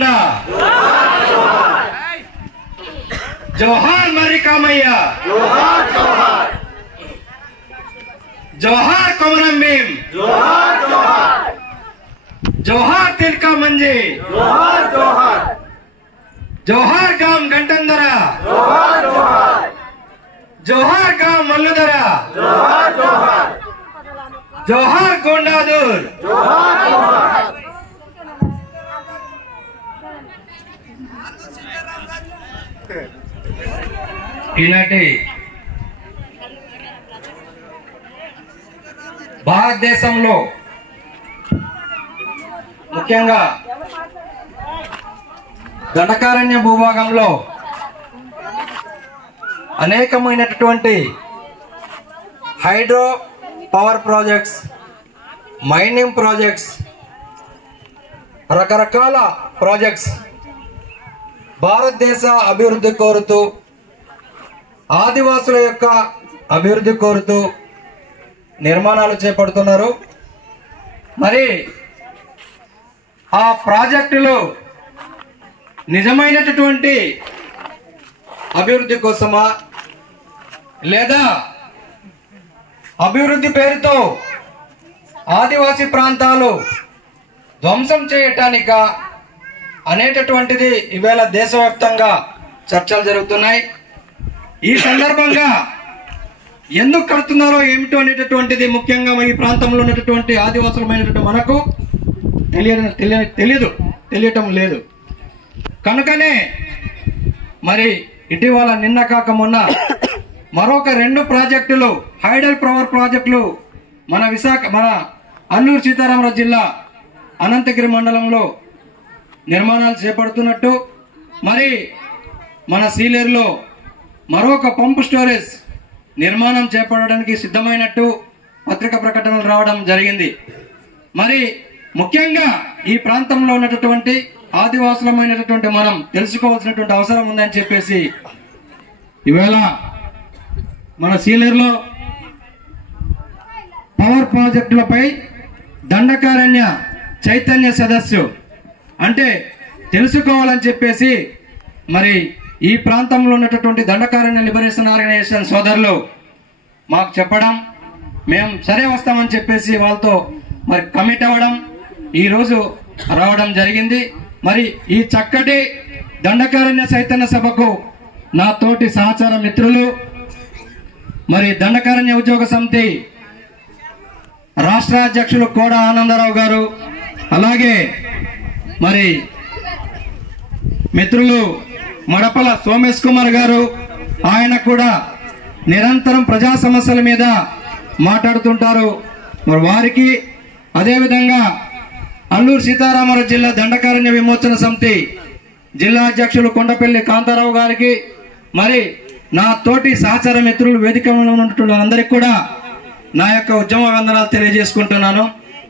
కొండా, జోహార్ మరి కామయ్య, జోహార్ కొమరం భీం, జోహార్ తిల్కా మంజీ, జోహార్ గాం గంటందర, జోహార్ గాం మల్లుదర, జోహార్ గోండాదూర్, ఈనాటి భారతదేశంలో ముఖ్యంగా దండకారణ్య భూభాగంలో అనేకమైనటువంటి hydro power projects, mining projects, రకరకాల ప్రాజెక్ట్స్ భారతదేశ అభివృద్ధి కోరుతూ, ఆదివాసుల యొక్క అభివృద్ధి కోరుతూ నిర్మాణాలు చేపడుతున్నారు. మరి ఆ ప్రాజెక్టులు నిజమైనటువంటి అభివృద్ధి కోసమా లేదా అభివృద్ధి పేరుతో ఆదివాసీ ప్రాంతాలు ధ్వంసం చేయటానిక అనేటటువంటిది ఈవేళ దేశవ్యాప్తంగా చర్చలు జరుగుతున్నాయి. ఈ సందర్భంగా ఎందుకు కడుతున్నారో ఏమిటో అనేటటువంటిది ముఖ్యంగా ఈ ప్రాంతంలో ఉన్నటువంటి ఆదివాసులమైనటువంటి మనకు తెలియటం లేదు. కనుకనే మరి ఇటీవల నిన్న కాక మొన్న మరొక 2 ప్రాజెక్టులు, హైడల్ పవర్ ప్రాజెక్టులు మన అల్లూరు సీతారామరాజు జిల్లా అనంతగిరి మండలంలో నిర్మాణాలు చేపడుతున్నట్టు, మరి మన సీలేరులో మరొక పంపు స్టోరేజ్ నిర్మాణం చేపట్టడానికి సిద్ధమైనట్టు పత్రికా ప్రకటనలు రావడం జరిగింది. మరి ముఖ్యంగా ఈ ప్రాంతంలో ఉన్నటువంటి ఆదివాసులమైనటువంటి మనం తెలుసుకోవాల్సినటువంటి అవసరం ఉందని చెప్పేసి ఈవేళ మన సీలేరులో పవర్ ప్రాజెక్టులపై దండకారణ్య చైతన్య సదస్సు అంటే తెలుసుకోవాలని చెప్పేసి మరి ఈ ప్రాంతంలో ఉన్నటువంటి దండకారణ్య లిబరేషన్ ఆర్గనైజేషన్ సోదరులు మాకు చెప్పడం, మేము సరే వస్తామని చెప్పేసి వాళ్ళతో మరి కమిట్ అవ్వడం, ఈరోజు రావడం జరిగింది. మరి ఈ చక్కటి దండకారణ్య చైతన్య సభకు నా తోటి సహచార మిత్రులు, మరి దండకారణ్య ఉద్యోగ సమితి రాష్ట్ర అధ్యక్షులు కోడ ఆనందరావు గారు, అలాగే మరి మిత్రులు మడపల సోమేష్ కుమార్ గారు, ఆయన కూడా నిరంతరం ప్రజా సమస్యల మీద మాట్లాడుతుంటారు. మరి వారికి, అదేవిధంగా అల్లూరు సీతారామరాజు జిల్లా దండకారణ్య విమోచన సమితి జిల్లా అధ్యక్షులు కొండపల్లి కాంతారావు గారికి, మరి నా తోటి సహచార మిత్రులు వేదికలో ఉన్నటువంటి అందరికీ కూడా నా యొక్క ఉద్యమ వందనాలు తెలియజేసుకుంటున్నాను.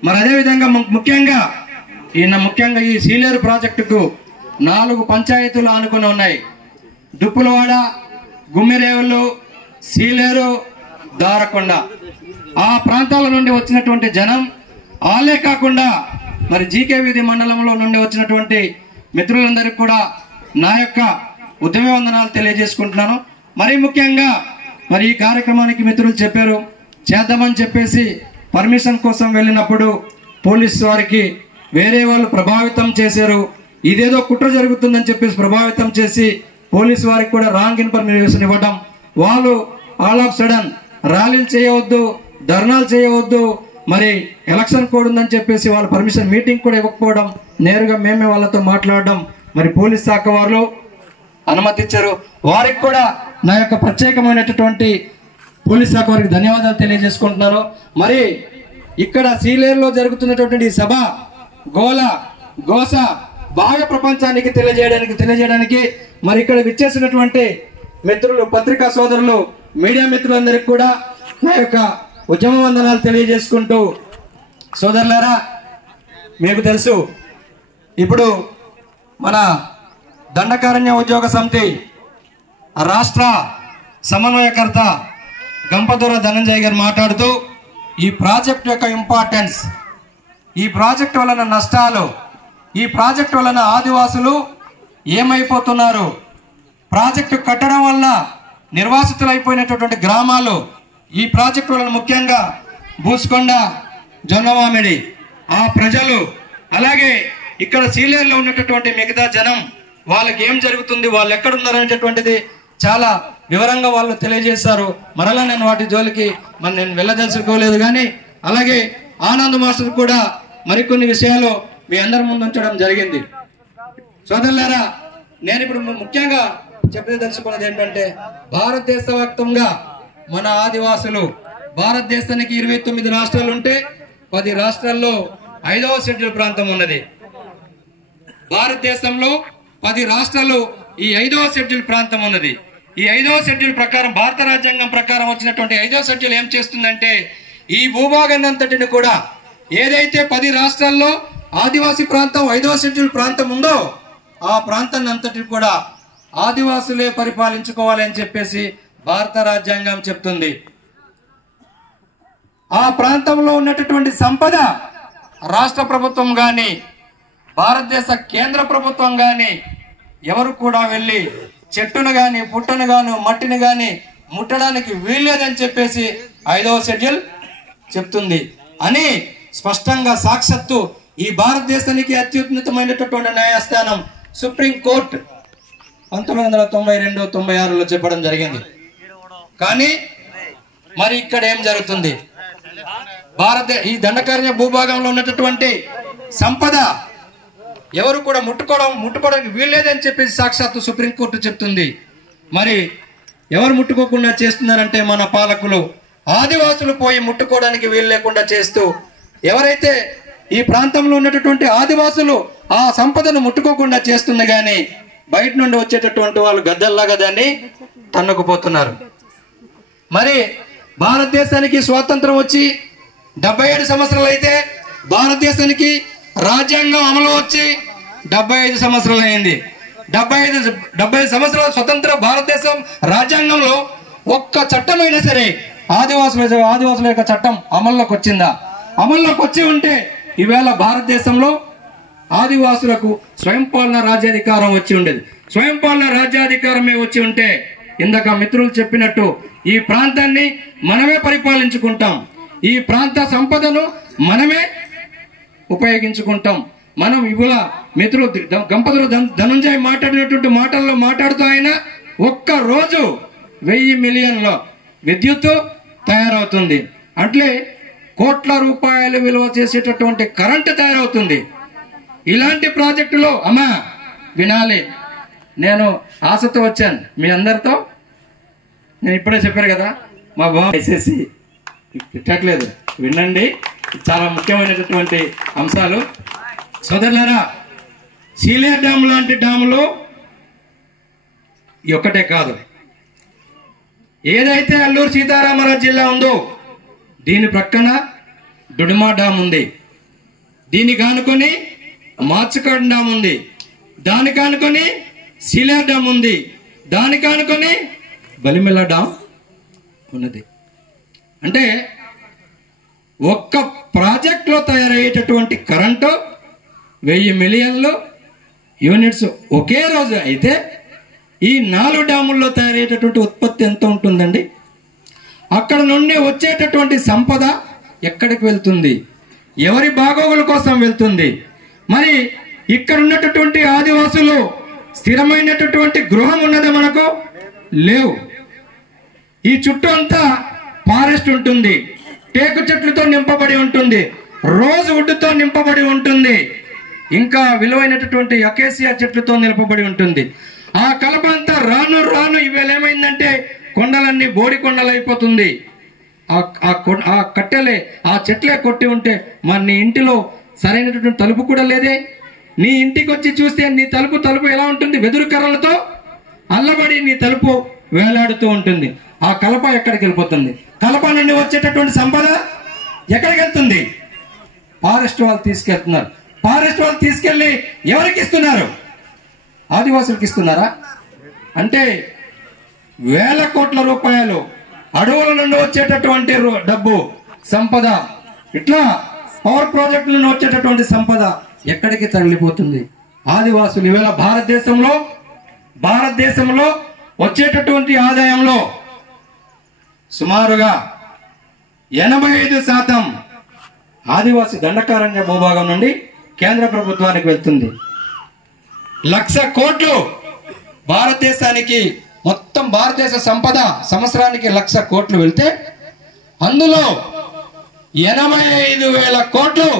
మరి అదేవిధంగా ముఖ్యంగా ఈ సీలేరు ప్రాజెక్టుకు 4 పంచాయతీలు ఆనుకుని ఉన్నాయి. దుప్పులవాడ, గుమ్మిరేవులు, సీలేరు, దారకొండ. ఆ ప్రాంతాల నుండి వచ్చినటువంటి జనం, ఆలే కాకుండా మరి జీకే వీధి మండలంలో నుండి వచ్చినటువంటి మిత్రులందరికీ కూడా నా యొక్క ఉద్యమ వందనాలు తెలియజేసుకుంటున్నాను. మరి ముఖ్యంగా మరి ఈ కార్యక్రమానికి మిత్రులు చెప్పారు చేద్దామని చెప్పేసి పర్మిషన్ కోసం వెళ్ళినప్పుడు పోలీసు వారికి వేరే వాళ్ళు ప్రభావితం చేశారు. ఇదేదో కుట్ర జరుగుతుందని చెప్పేసి ప్రభావితం చేసి పోలీసు వారికి కూడా రాంగ్ ఇన్ఫర్మేషన్ ఇవ్వడం, వాళ్ళు ఆల్ ఆఫ్ సడన్ ర్యాలీలు చేయవద్దు, ధర్నాలు చేయవద్దు, మరి ఎలక్షన్ కోడ్ ఉందని చెప్పేసి వాళ్ళ పర్మిషన్ మీటింగ్ కూడా ఇవ్వకపోవడం, నేరుగా మేమే వాళ్ళతో మాట్లాడడం, మరి పోలీస్ శాఖ వారు అనుమతించారు. వారికి కూడా నా యొక్క ప్రత్యేకమైనటువంటి పోలీస్ శాఖ వారికి ధన్యవాదాలు తెలియజేసుకుంటున్నాను. మరి ఇక్కడ సీలేరులో జరుగుతున్నటువంటి ఈ సభ గోస బాగా ప్రపంచానికి తెలియజేయడానికి మరి ఇక్కడ విచ్చేసినటువంటి మిత్రులు, పత్రికా సోదరులు, మీడియా మిత్రులందరికీ కూడా నా యొక్క ఉద్యమ వందనాలు తెలియజేసుకుంటూ, సోదరులారా మీకు తెలుసు ఇప్పుడు మన దండకారణ్య ఉద్యోగ సమితి రాష్ట్ర సమన్వయకర్త గంపదూర ధనంజయ్ గారు మాట్లాడుతూ ఈ ప్రాజెక్ట్ యొక్క ఇంపార్టెన్స్, ఈ ప్రాజెక్ట్ వలన నష్టాలు, ఈ ప్రాజెక్టు వలన ఆదివాసులు ఏమైపోతున్నారు, ప్రాజెక్టు కట్టడం వల్ల నిర్వాసితులైపోయినటువంటి గ్రామాలు, ఈ ప్రాజెక్టు వలన ముఖ్యంగా బూసుకొండ, జొన్నమామిడి ఆ ప్రజలు, అలాగే ఇక్కడ సీలేరులో ఉన్నటువంటి మిగతా జనం వాళ్ళకి ఏం జరుగుతుంది, వాళ్ళు ఎక్కడున్నారనేటటువంటిది చాలా వివరంగా వాళ్ళు తెలియజేశారు. మరలా నేను వాటి జోలికి నేను వెళ్ళదలుచుకోలేదు. కానీ అలాగే ఆనంద్ మాస్టర్ కూడా మరికొన్ని విషయాలు మీ అందరి ముందు ఉంచడం జరిగింది. సోదరులారా, నేను ఇప్పుడు ముఖ్యంగా చెప్పదలుచుకున్నది ఏంటంటే, భారతదేశ వ్యాప్తంగా మన ఆదివాసులు, భారతదేశానికి 29 రాష్ట్రాలు ఉంటే 10 రాష్ట్రాల్లో 5వ షెడ్యూల్ ప్రాంతం ఉన్నది. భారతదేశంలో 10 రాష్ట్రాలు ఈ 5వ షెడ్యూల్ ప్రాంతం ఉన్నది. ఈ 5వ షెడ్యూల్ ప్రకారం, భారత రాజ్యాంగం ప్రకారం వచ్చినటువంటి 5వ షెడ్యూల్ ఏం చేస్తుందంటే, ఈ భూభాగాన్ని అంతటిని కూడా ఏదైతే 10 రాష్ట్రాల్లో ఆదివాసీ ప్రాంతం 5వ షెడ్యూల్ ప్రాంతం ఉందో ఆ ప్రాంతాన్ని అంతటిని కూడా ఆదివాసులే పరిపాలించుకోవాలి అని చెప్పేసి భారత రాజ్యాంగం చెప్తుంది. ఆ ప్రాంతంలో ఉన్నటువంటి సంపద రాష్ట్ర ప్రభుత్వం కానీ భారతదేశ కేంద్ర ప్రభుత్వం కానీ ఎవరు కూడా వెళ్ళి చెట్టును కానీ పుట్టను గాను మట్టిని కానీ ముట్టడానికి వీల్లేదని చెప్పేసి 5వ షెడ్యూల్ చెప్తుంది అని స్పష్టంగా సాక్షాత్తు ఈ భారతదేశానికి అత్యున్నతమైనటువంటి న్యాయస్థానం సుప్రీం కోర్టు 1992-96లో చెప్పడం జరిగింది. కానీ మరి ఇక్కడ ఏం జరుగుతుంది? ఈ దండకారణ్య భూభాగంలో ఉన్నటువంటి సంపద ఎవరు కూడా ముట్టుకోవడానికి వీల్లేదని చెప్పేసి సాక్షాత్తు సుప్రీంకోర్టు చెప్తుంది. మరి ఎవరు ముట్టుకోకుండా చేస్తున్నారంటే మన పాలకులు, ఆదివాసులు పోయి ముట్టుకోవడానికి వీలు లేకుండా చేస్తూ, ఎవరైతే ఈ ప్రాంతంలో ఉన్నటువంటి ఆదివాసులు ఆ సంపదను ముట్టుకోకుండా చేస్తుంది కానీ బయట నుండి వచ్చేటటువంటి వాళ్ళు గద్దల్లాగా దాన్ని తన్నుకుపోతున్నారు. మరి భారతదేశానికి స్వాతంత్రం వచ్చి 77 సంవత్సరాలు అయితే భారతదేశానికి రాజ్యాంగం అమలు వచ్చి 75 సంవత్సరాలు అయింది. 75 సంవత్సరాల స్వతంత్ర భారతదేశం రాజ్యాంగంలో ఒక్క చట్టమైనా సరే ఆదివాసుల యొక్క చట్టం అమల్లోకి వచ్చిందా? అమల్లోకి వచ్చి ఉంటే ఈవేళ భారతదేశంలో ఆదివాసులకు స్వయంపాలన రాజ్యాధికారం వచ్చి ఉండేది. స్వయంపాలన రాజ్యాధికారమే వచ్చి ఉంటే ఇందాక మిత్రులు చెప్పినట్టు ఈ ప్రాంతాన్ని మనమే పరిపాలించుకుంటాం, ఈ ప్రాంత సంపదను మనమే ఉపయోగించుకుంటాం. మనం ఇవాళ మిత్రులు గంపతులు ధనుంజయ్ మాట్లాడినటువంటి మాటల్లో మాట్లాడుతూ ఆయన ఒక్క రోజు 1000 మిలియన్ల విద్యుత్ తయారవుతుంది, అంటే కోట్ల రూపాయలు విలువ చేసేటటువంటి కరెంటు తయారవుతుంది. ఇలాంటి ప్రాజెక్టులో అమ్మా వినాలి, నేను ఆశతో వచ్చాను మీ అందరితో. నేను ఇప్పుడే చెప్పారు కదా, మా బాబు వేసేసి తిట్టట్లేదు, వినండి, చాలా ముఖ్యమైనటువంటి అంశాలు. సోదరులారా, సీలేరు డ్యామ్ లాంటి డ్యాములు ఒక్కటే కాదు, ఏదైతే అల్లూరు సీతారామరాజు జిల్లా ఉందో దీని ప్రక్కన డుడుమా డ్యామ్ ఉంది, దీన్ని కానుకొని మార్చుకాడు డ్యామ్ ఉంది, దాని కానుకొని సీలేరు డ్యామ్ ఉంది, దాని కానుకొని బలిమెల డ్యామ్ ఉన్నది. అంటే ఒక్క ప్రాజెక్టులో తయారయ్యేటటువంటి కరెంటు 1000 మిలియన్లు యూనిట్స్ ఒకే రోజు అయితే ఈ 4 డ్యాముల్లో తయారయ్యేటటువంటి ఉత్పత్తి ఎంత ఉంటుందండి? అక్కడ నుండి వచ్చేటటువంటి సంపద ఎక్కడికి వెళ్తుంది? ఎవరి బాగోగుల కోసం వెళ్తుంది? మరి ఇక్కడ ఉన్నటువంటి ఆదివాసులు స్థిరమైనటువంటి గృహం ఉన్నది మనకు లేవు. ఈ చుట్టూ అంతా ఫారెస్ట్ ఉంటుంది, టేకు చెట్లతో నింపబడి ఉంటుంది, రోజు వుడ్తో నింపబడి ఉంటుంది, ఇంకా విలువైనటువంటి అకేసియా చెట్లతో నింపబడి ఉంటుంది. ఆ కలప అంతా రాను రాను ఇవాళ ఏమైందంటే కొండలన్నీ బోడి కొండలు అయిపోతుంది. ఆ కట్టెలే ఆ చెట్లే కొట్టి ఉంటే మరి నీ ఇంటిలో సరైనటువంటి తలుపు కూడా లేదే. నీ ఇంటికి వచ్చి చూస్తే నీ తలుపు ఎలా ఉంటుంది? వెదురు కర్రలతో అల్లబడి నీ తలుపు వేలాడుతూ ఉంటుంది. ఆ కలప ఎక్కడికి వెళ్ళిపోతుంది? కలప నుండి వచ్చేటటువంటి సంపద ఎక్కడికి వెళ్తుంది? ఫారెస్ట్ వాళ్ళు తీసుకెళ్తున్నారు. ఫారెస్ట్ వాళ్ళు తీసుకెళ్లి ఎవరికి ఇస్తున్నారు? ఆదివాసులకు ఇస్తున్నారా? అంటే వేల కోట్ల రూపాయలు అడవుల నుండి వచ్చేటటువంటి డబ్బు సంపద, ఇట్లా పవర్ ప్రాజెక్టుల నుండి వచ్చేటటువంటి సంపద ఎక్కడికి తరలిపోతుంది? ఆదివాసులు ఈవేళ భారతదేశంలో వచ్చేటటువంటి ఆదాయంలో సుమారుగా 85% ఆదివాసి దండకారణ్య భూభాగం నుండి కేంద్ర ప్రభుత్వానికి వెళ్తుంది. 1,00,000 కోట్లు భారతదేశానికి, మొత్తం భారతదేశ సంపద సంవత్సరానికి 1,00,000 కోట్లు వెళ్తే అందులో 85,000 కోట్లు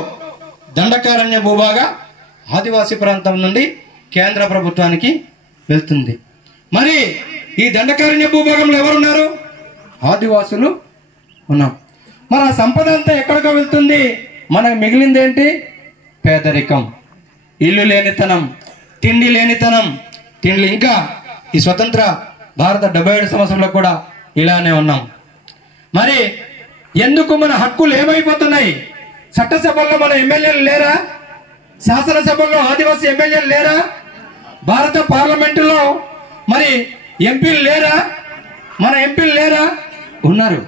దండకారణ్య భూభాగ ఆదివాసీ ప్రాంతం నుండి కేంద్ర ప్రభుత్వానికి వెళ్తుంది. మరి ఈ దండకారణ్య భూభాగంలో ఎవరున్నారు? ఆదివాసులు ఉన్నాం. మరి ఆ సంపద అంతా ఎక్కడికో వెళ్తుంది. మనకు మిగిలింది ఏంటి? పేదరికం, ఇల్లు లేనితనం, తిండి లేనితనం. ఇంకా ఈ స్వతంత్ర భారత 77 సంవత్సరంలో కూడా ఇలానే ఉన్నాం. మరి ఎందుకు మన హక్కులు ఏమైపోతున్నాయి? చట్టసభల్లో మన ఎమ్మెల్యేలు లేరా? శాసనసభల్లో ఆదివాసీ ఎమ్మెల్యేలు లేరా? భారత పార్లమెంటులో మరి ఎంపీలు లేరా? మన ఎంపీలు లేరా? ఉన్నారు.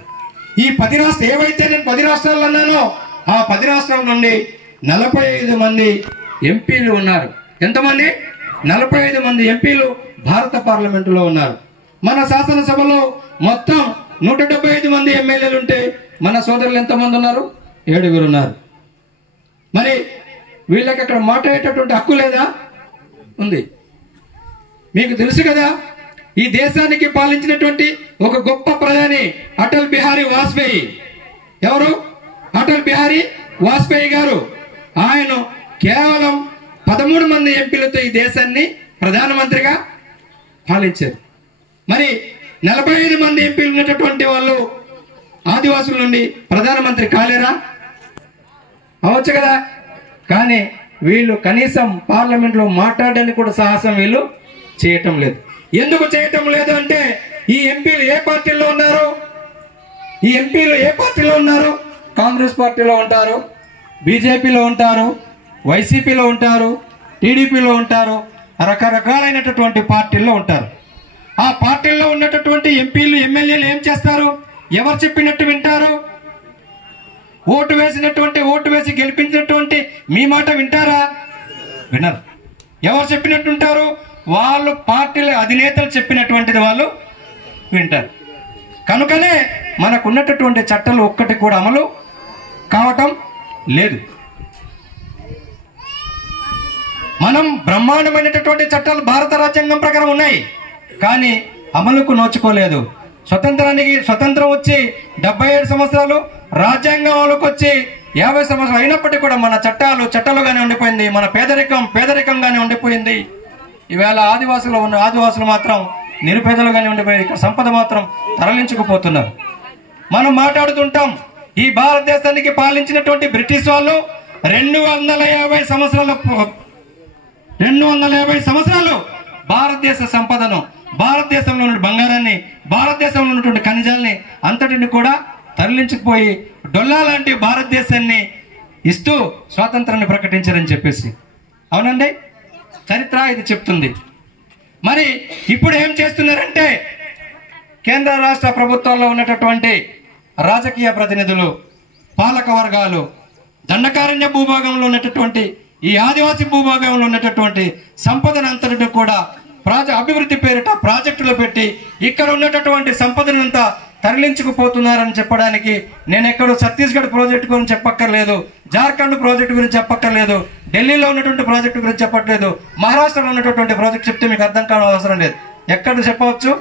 ఈ 10 రాష్ట్రాలు ఏవైతే నేను 10 రాష్ట్రాలు అన్నానో ఆ 10 రాష్ట్రాల నుండి 45 మంది ఎంపీలు ఉన్నారు. ఎంతమంది? 45 మంది ఎంపీలు భారత పార్లమెంటులో ఉన్నారు. మన శాసనసభలో మొత్తం 175 మంది ఎమ్మెల్యేలు ఉంటే మన సోదరులు ఎంతమంది ఉన్నారు? 7 ఉన్నారు. మరి వీళ్ళకి అక్కడ మాట్లాడేటటువంటి హక్కు లేదా? ఉంది. మీకు తెలుసు కదా, ఈ దేశానికి పాలించినటువంటి ఒక గొప్ప ప్రధాని అటల్ బిహారీ వాజ్పేయి. ఎవరు? అటల్ బిహారీ వాజ్పేయి గారు. ఆయన కేవలం 13 మంది ఎంపీలతో ఈ దేశాన్ని ప్రధానమంత్రిగా పాలించారు. మరి 45 మంది ఎంపీలు ఉన్నటువంటి వాళ్ళు ఆదివాసుల నుండి ప్రధానమంత్రి కాలేరా? అవచ్చు కదా. కానీ వీళ్ళు కనీసం పార్లమెంట్లో మాట్లాడడానికి కూడా సాహసం వీళ్ళు చేయటం లేదు. ఎందుకు చేయటం లేదు అంటే ఈ ఎంపీలు ఏ పార్టీలో ఉన్నారు? ఈ ఎంపీలు ఏ పార్టీలో ఉన్నారు? కాంగ్రెస్ పార్టీలో ఉంటారు, బీజేపీలో ఉంటారు, వైసీపీలో ఉంటారు, టీడీపీలో ఉంటారు, రకరకాలైనటువంటి పార్టీల్లో ఉంటారు. ఆ పార్టీల్లో ఉన్నటువంటి ఎంపీలు ఎమ్మెల్యేలు ఏం చేస్తారు? ఎవరు చెప్పినట్టు వింటారు? ఓటు వేసి గెలిపించినటువంటి మీ మాట వింటారా? వినరు. ఎవరు చెప్పినట్టు ఉంటారు? వాళ్ళు పార్టీల అధినేతలు చెప్పినటువంటిది వాళ్ళు వింటారు. కనుకనే మనకున్నటువంటి చట్టాలు ఒక్కటి కూడా అమలు కావటం లేదు. మనం బ్రహ్మాండమైనటువంటి చట్టాలు భారత రాజ్యాంగం ప్రకారం ఉన్నాయి, కానీ అమలుకు నోచుకోలేదు. స్వతంత్రం వచ్చి 77 సంవత్సరాలు, రాజ్యాంగం అమలుకు వచ్చి 50 సంవత్సరాలు అయినప్పటికీ కూడా మన చట్టాలుగానే ఉండిపోయింది. మన పేదరికంగానే ఉండిపోయింది. ఈవేళ ఆదివాసులు మాత్రం నిరుపేదలుగానే ఉండిపోయింది. ఇక్కడ సంపద మాత్రం తరలించుకుపోతున్నారు. మనం మాట్లాడుతుంటాం, ఈ భారతదేశానికి పాలించినటువంటి బ్రిటిష్ వాళ్ళు 250 సంవత్సరాలు భారతదేశ సంపదను, భారతదేశంలో ఉన్న బంగారాన్ని, భారతదేశంలో ఉన్నటువంటి ఖనిజాలని అంతటిని కూడా తరలించుకుపోయి డొల్లా లాంటి భారతదేశాన్ని ఇస్తూ స్వాతంత్రాన్ని ప్రకటించారని చెప్పేసి. అవునండి, చరిత్ర ఇది చెప్తుంది. మరి ఇప్పుడు ఏం చేస్తున్నారంటే కేంద్ర రాష్ట్ర ప్రభుత్వాల్లో ఉన్నటువంటి రాజకీయ ప్రతినిధులు, పాలక వర్గాలు దండకారణ్య భూభాగంలో ఉన్నటువంటి ఈ ఆదివాసీ భూభాగంలో ఉన్నటువంటి సంపదను అంతటిని కూడా అభివృద్ధి పేరిట ప్రాజెక్టులు పెట్టి ఇక్కడ ఉన్నటువంటి సంపదనంతా తరలించుకుపోతున్నారని చెప్పడానికి నేను ఎక్కడో ఛత్తీస్గఢ్ ప్రాజెక్టు గురించి చెప్పక్కర్లేదు, జార్ఖండ్ ప్రాజెక్టు గురించి చెప్పక్కర్లేదు, ఢిల్లీలో ఉన్నటువంటి ప్రాజెక్టు గురించి చెప్పట్లేదు, మహారాష్ట్రలో ఉన్నటువంటి ప్రాజెక్ట్ చెప్తే మీకు అర్థం కావడం అవసరం లేదు. ఎక్కడ చెప్పవచ్చు?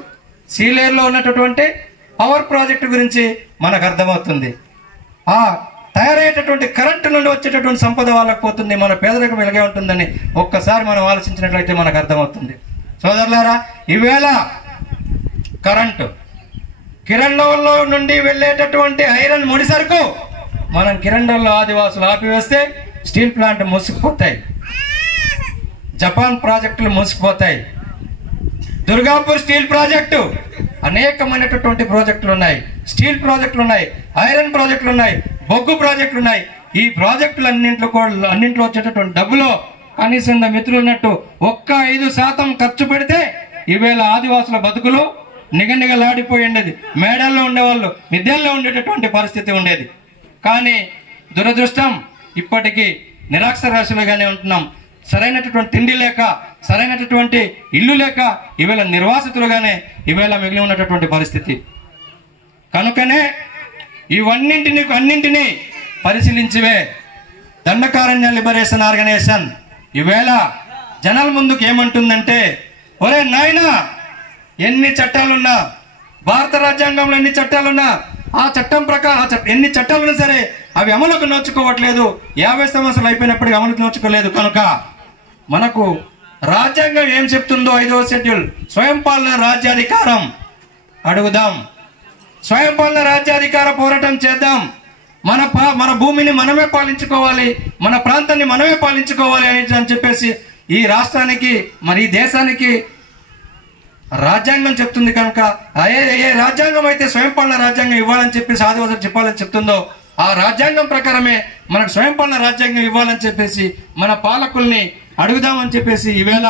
సీలేరులో ఉన్నటువంటి పవర్ ప్రాజెక్టు గురించి మనకు అర్థమవుతుంది. ఆ తయారయ్యేటటువంటి కరెంటు నుండి వచ్చేటటువంటి సంపద వాళ్ళకి పోతుంది, మన పేదరికం వెలుగే ఉంటుందని ఒక్కసారి మనం ఆలోచించినట్లయితే మనకు అర్థమవుతుంది. సోదరులారా, ఈవేళ కరెంటు కిరండోల్లో నుండి వెళ్ళేటటువంటి ఐరన్ ముడి సరుకు మనం కిరండోల్లో ఆదివాసులు ఆపివేస్తే స్టీల్ ప్లాంట్ మూసుకుపోతాయి, జపాన్ ప్రాజెక్టులు మూసుకుపోతాయి, దుర్గాపూర్ స్టీల్ ప్రాజెక్టు, అనేకమైనటువంటి ప్రాజెక్టులు ఉన్నాయి, స్టీల్ ప్రాజెక్టులు ఉన్నాయి, ఐరన్ ప్రాజెక్టులు ఉన్నాయి, బొగ్గు ప్రాజెక్టులు ఉన్నాయి. ఈ ప్రాజెక్టులు అన్నింట్లో వచ్చేటటువంటి డబ్బులో కనీసం మిత్రులు ఉన్నట్టు 5% ఖర్చు పెడితే ఈవేళ ఆదివాసుల బతుకులు నిగనిగలాడిపోయి ఉండేది. మేడల్లో ఉండేవాళ్ళు మిద్దెల్లో ఉండేటటువంటి పరిస్థితి ఉండేది. కానీ దురదృష్టం, ఇప్పటికీ నిరాక్షరాస్యులుగానే ఉంటున్నాం. సరైనటువంటి తిండి లేక, సరైనటువంటి ఇల్లు లేక ఈవేళ నిర్వాసితులుగానే ఈవేళ మిగిలి ఉన్నటువంటి పరిస్థితి. కనుకనే అన్నింటినీ పరిశీలించివే దండకారణ్య లిబరేషన్ ఆర్గనైజేషన్ ఈవేళ జనాల ముందుకు ఏమంటుందంటే, ఒరే నాయనా, ఎన్ని చట్టాలున్నా, భారత రాజ్యాంగంలో ఎన్ని చట్టాలున్నా, ఆ చట్టం ప్రకారం ఎన్ని చట్టాలున్నా సరే అవి అమలుకు నోచుకోవట్లేదు. 50 సంవత్సరాలు అయిపోయినప్పటికీ అమలుకు నోచుకోలేదు. కనుక మనకు రాజ్యాంగం ఏం చెప్తుందో 5వ షెడ్యూల్ స్వయం పాలన రాజ్యాధికారం అడుగుదాం. స్వయం పాలన రాజ్యాధికార పోరాటం చేద్దాం. మన భూమిని మనమే పాలించుకోవాలి, మన ప్రాంతాన్ని మనమే పాలించుకోవాలి అని చెప్పేసి ఈ రాష్ట్రానికి, మరి ఈ దేశానికి రాజ్యాంగం చెప్తుంది. కనుక ఏ రాజ్యాంగం అయితే స్వయం పాలన రాజ్యాంగం ఇవ్వాలని చెప్పేసి ఆదివాసులు చెప్పాలని చెప్తుందో ఆ రాజ్యాంగం ప్రకారమే మనకు స్వయం పాలన రాజ్యాంగం ఇవ్వాలని చెప్పేసి మన పాలకుల్ని అడుగుదామని చెప్పేసి ఈవేళ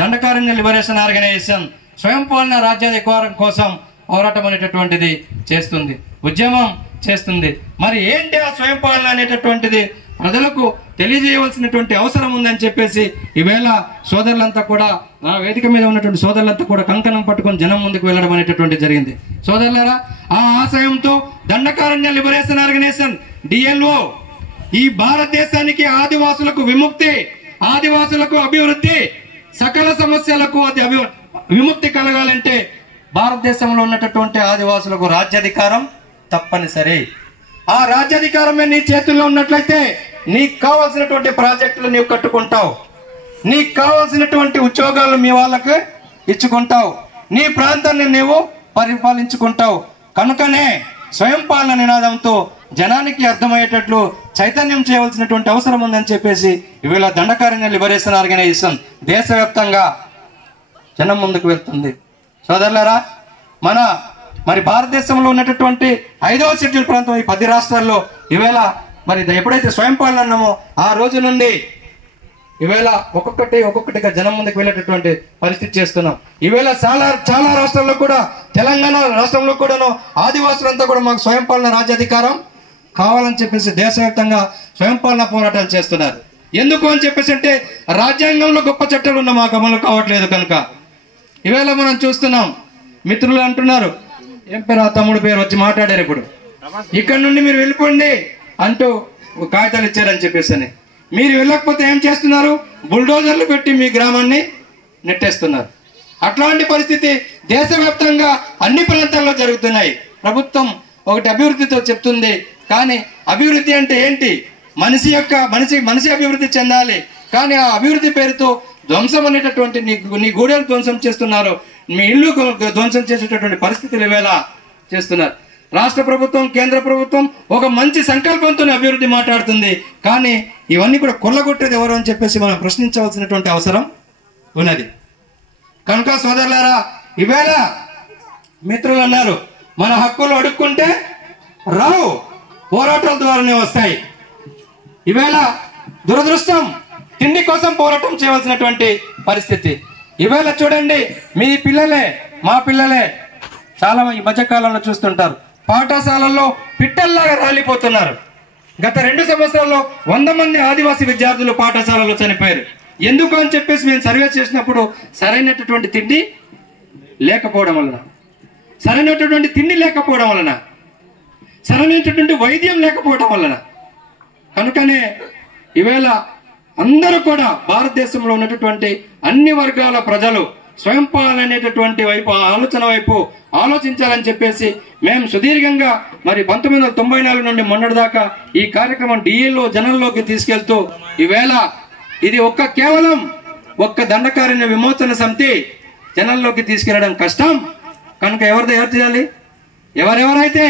దండకారణ్య లిబరేషన్ ఆర్గనైజేషన్ స్వయం పాలన రాజ్యాధికారం కోసం పోరాటం అనేటటువంటిది చేస్తుంది, ఉద్యమం చేస్తుంది. మరి ఏంటి ఆ స్వయం పాలన అనేటటువంటిది ప్రజలకు తెలియజేయవలసినటువంటి అవసరం ఉందని చెప్పేసి ఈవేళ సోదరులంతా కూడా, ఆ వేదిక మీద ఉన్నటువంటి సోదరులంతా కూడా కంకణం పట్టుకొని జనం ముందుకు వెళ్ళడం అనేటటువంటి జరిగింది. సోదరులారా, ఆ ఆశయంతో దండకారణ్య లిబరేషన్ ఆర్గనైజేషన్ DLO ఈ భారతదేశానికి ఆదివాసులకు విముక్తి, ఆదివాసులకు అభివృద్ధి, సకల సమస్యలకు విముక్తి కలగాలంటే భారతదేశంలో ఉన్నటువంటి ఆదివాసులకు రాజ్యాధికారం తప్పనిసరి. ఆ రాజ్యాధికారమే నీ చేతుల్లో ఉన్నట్లయితే నీకు కావాల్సినటువంటి ప్రాజెక్టులు నీవు కట్టుకుంటావు, నీకు కావాల్సినటువంటి ఉద్యోగాలు మీ వాళ్ళకి ఇచ్చుకుంటావు, నీ ప్రాంతాన్ని నీవు పరిపాలించుకుంటావు. కనుకనే స్వయం పాలన నినాదంతో జనానికి అర్థమయ్యేటట్లు చైతన్యం చేయవలసినటువంటి అవసరం ఉందని చెప్పేసి ఇవాళ దండకారణ్య లిబరేషన్ ఆర్గనైజేషన్ దేశవ్యాప్తంగా జనం ముందుకు వెళ్తుంది. సోదరులారా, మరి భారతదేశంలో ఉన్నటువంటి 5వ షెడ్యూల్ ప్రాంతం ఈ 10 రాష్ట్రాల్లో ఈవేళ మరి ఎప్పుడైతే స్వయం పాలన అన్నామో ఆ రోజు నుండి ఈవేళ ఒక్కొక్కటిగా జనం ముందుకు వెళ్ళేటటువంటి పరిస్థితి చేస్తున్నాం. ఈవేళ చాలా రాష్ట్రాల్లో కూడా, తెలంగాణ రాష్ట్రంలో కూడాను ఆదివాసులంతా కూడా మాకు స్వయం పాలన రాజ్యాధికారం కావాలని చెప్పేసి దేశవ్యాప్తంగా స్వయం పాలన పోరాటాలు చేస్తున్నారు. ఎందుకు అని చెప్పేసి అంటే రాజ్యాంగంలో గొప్ప చట్టాలు ఉన్న మాకు అమలు కావట్లేదు. కనుక ఈవేళ మనం చూస్తున్నాం, మిత్రులు అంటున్నారు, ఏం పేరు, తమ్ముడు పేరు వచ్చి మాట్లాడారు, ఇప్పుడు ఇక్కడ నుండి మీరు వెళ్ళిపోండి అంటూ కాగితాలు ఇచ్చారని చెప్పేసి. మీరు వెళ్ళకపోతే ఏం చేస్తున్నారు, బుల్డోజర్లు పెట్టి మీ గ్రామాన్ని నెట్టేస్తున్నారు. అట్లాంటి పరిస్థితి దేశవ్యాప్తంగా అన్ని ప్రాంతాల్లో జరుగుతున్నాయి. ప్రభుత్వం ఒకటి అభివృద్ధితో చెప్తుంది, కానీ అభివృద్ధి అంటే ఏంటి, మనిషి అభివృద్ధి చెందాలి. కానీ ఆ అభివృద్ధి పేరుతో ధ్వంసం అనేటటువంటి నీ గూడెలు ధ్వంసం చేస్తున్నారు, మీ ఇల్లు ధ్వంసం చేసేటటువంటి పరిస్థితులు ఈవేళ చేస్తున్నారు. రాష్ట్ర ప్రభుత్వం, కేంద్ర ప్రభుత్వం ఒక మంచి సంకల్పంతో అభివృద్ధి మాట్లాడుతుంది, కానీ ఇవన్నీ కూడా కొల్లగొట్టేది ఎవరు అని చెప్పేసి మనం ప్రశ్నించవలసినటువంటి అవసరం ఉన్నది. కనుక సోదరులారా, ఈవేళ మిత్రులు అన్నారు, మన హక్కులు అడుక్కుంటే రావు, పోరాటాల ద్వారానే వస్తాయి. ఈవేళ దురదృష్టం, తిండి కోసం పోరాటం చేయవలసినటువంటి పరిస్థితి. ఈవేళ చూడండి, మీ పిల్లలే, మా పిల్లలే చాలా ఈ మధ్యకాలంలో చూస్తుంటారు, పాఠశాలల్లో పిట్టల్లాగా రాలిపోతున్నారు. గత 2 సంవత్సరాల్లో 100 మంది ఆదివాసీ విద్యార్థులు పాఠశాలలో చనిపోయారు. ఎందుకు అని చెప్పేసి మేము సర్వే చేసినప్పుడు సరైనటువంటి తిండి లేకపోవడం వలన, సరైనటువంటి తిండి లేకపోవడం వలన, సరైనటువంటి వైద్యం లేకపోవడం వలన. కనుకనే ఈవేళ అందరూ కూడా భారతదేశంలో ఉన్నటువంటి అన్ని వర్గాల ప్రజలు స్వయం పాలన అనేటటువంటి ఆలోచన వైపు ఆలోచించాలని చెప్పేసి మేము సుదీర్ఘంగా మరి 1994 నుండి మొన్నటి దాకా ఈ కార్యక్రమం DLO జనంలోకి తీసుకెళ్తూ ఈవేళ ఇది కేవలం దండకారణ్య విమోచన సమితి జనంలోకి తీసుకెళ్లడం కష్టం. కనుక ఎవరు చేయాలి, ఎవరెవరైతే